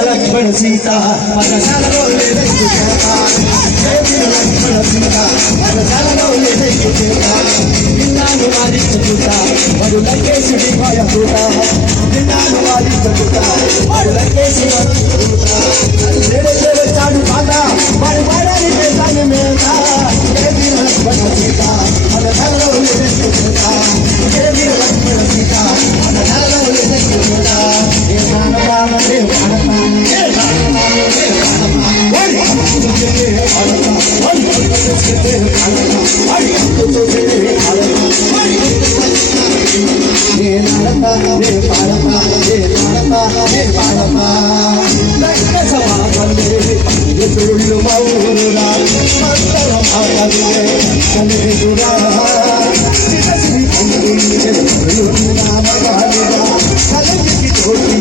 లక్ష్మణ సీత పదశాలలో లేదైతే లక్ష్మణ సీత పదశాలలో లేదైతే నిన్నాను వాదించుకుంట మరులకేసి భయపూట నిన్నాను వాదించుకుంట మరులకేసి చాడు పాట వాడి వాడాలి పేసాను మేత లక్ష్మణ సీత పదశాలలో లేదైతే లక్ష్మణ సీత పదశాలలో లేదైతే ఎదురుళ్ళు మౌరురా మంతరం ఆకలిరా నామగాలిరా కలకి తోటి